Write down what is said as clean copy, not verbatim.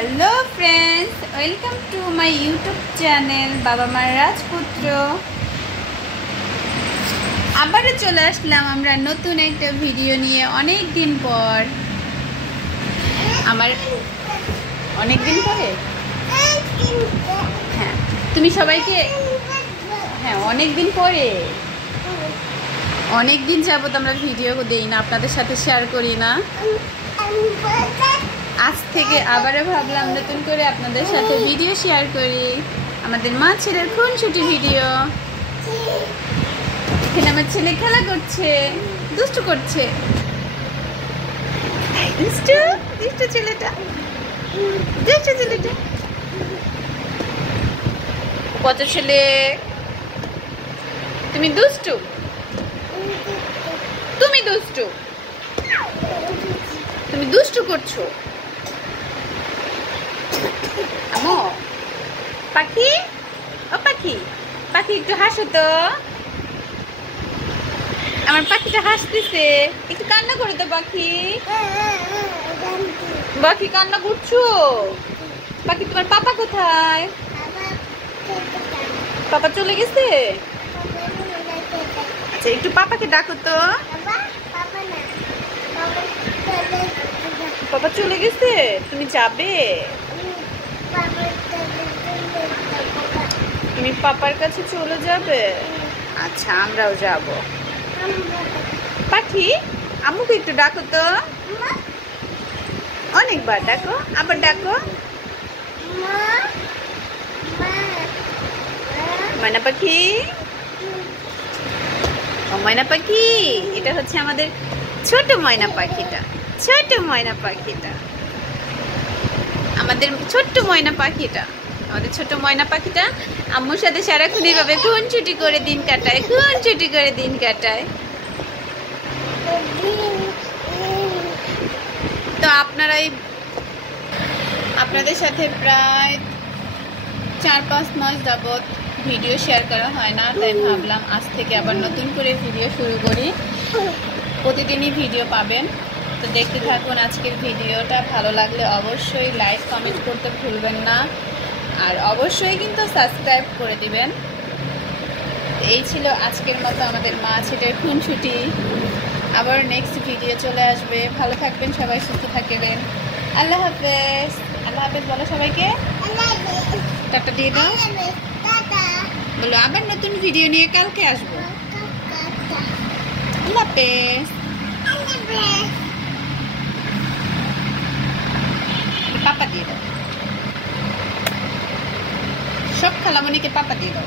Hello friends, welcome to my YouTube channel বাবা মার রাজপুত্র। আবারও চলে আসলাম আমরা নতুন একটা ভিডিও নিয়ে। অনেক দিন পর, আমার অনেক দিন পরে, হ্যাঁ তুমি সবাইকে, হ্যাঁ অনেক দিন পরে, অনেক দিন যাবত আমরা ভিডিও দেই না, আপনাদের সাথে শেয়ার করি না। আজ থেকে আবারও ভাবলাম নতুন করে আপনাদের সাথে ভিডিও শেয়ার করি। আমাদের মা ছেলের খুনসুটি ভিডিও। এখানে আমার ছেলে খেলা করছে, দুষ্টু করছে। দুষ্টু দুষ্টু ছেলেটা, দুষ্টু ছেলেটা। কত ছেলে, তুমি দুষ্টু, তুমি দুষ্টু, তুমি দুষ্টু করছো। আমো পাখি, ও পাখি, পাখি একটু হাসো তো। আমার পাখিটা হাসতেছে, একটু কান্না করে তো পাখি। পাখি কান্না করছো? পাখি তোমার পাপা কোথায়? পাপা চলে গেছে? আচ্ছা একটু পাপাকে ডাকো তো। পাপা চলে গেছে, তুমি যাবে? তুমি পাপার কাছে চলে যাবে? আচ্ছা আমরাও যাব। পাখি আম্মুকে একটু ডাকো তো, অনেকবার ডাকো, আবার ডাকো। ময়না পাখি, ও ময়না পাখি, এটা হচ্ছে আমাদের ছোট ময়না পাখিটা, ছোট ময়না পাখিটা, আমাদের ছোট্ট ময়না পাখিটা, আমাদের ছোট ময়না পাখিটা আম্মুর সাথে সারাক্ষণ এইভাবে খুনছুটি করে দিন কাটায়, খুনছুটি করে দিন কাটায়। তো আপনাদের সাথে প্রায় 4-5 মাস যাবত ভিডিও শেয়ার করা হয় না, তাই ভাবলাম আজ থেকে আবার নতুন করে ভিডিও শুরু করি। প্রতিদিনই ভিডিও পাবেন, তো দেখতে থাকুন আজকের ভিডিওটা। ভালো লাগলে অবশ্যই লাইক কমেন্ট করতে ভুলবেন না, আর অবশ্যই কিন্তু সাবস্ক্রাইব করে দিবেন। এই ছিল আজকের মতো আমাদের মা ছেলের খুনসুটি। আবার নেক্সট ভিডিও চলে আসবে। ভালো থাকবেন সবাই, সুস্থ থাকবেন। আল্লাহ হাফেজ। আল্লাহ হাফেজ বলো সবাইকে, টাটা দিয়ে দাও, বলো আবার নতুন ভিডিও নিয়ে কালকে আসবো। আল্লাহ হাফেজ। পাপা দিয়ে দাও, সব খালামণিকে পাপা দিয়ে দাও।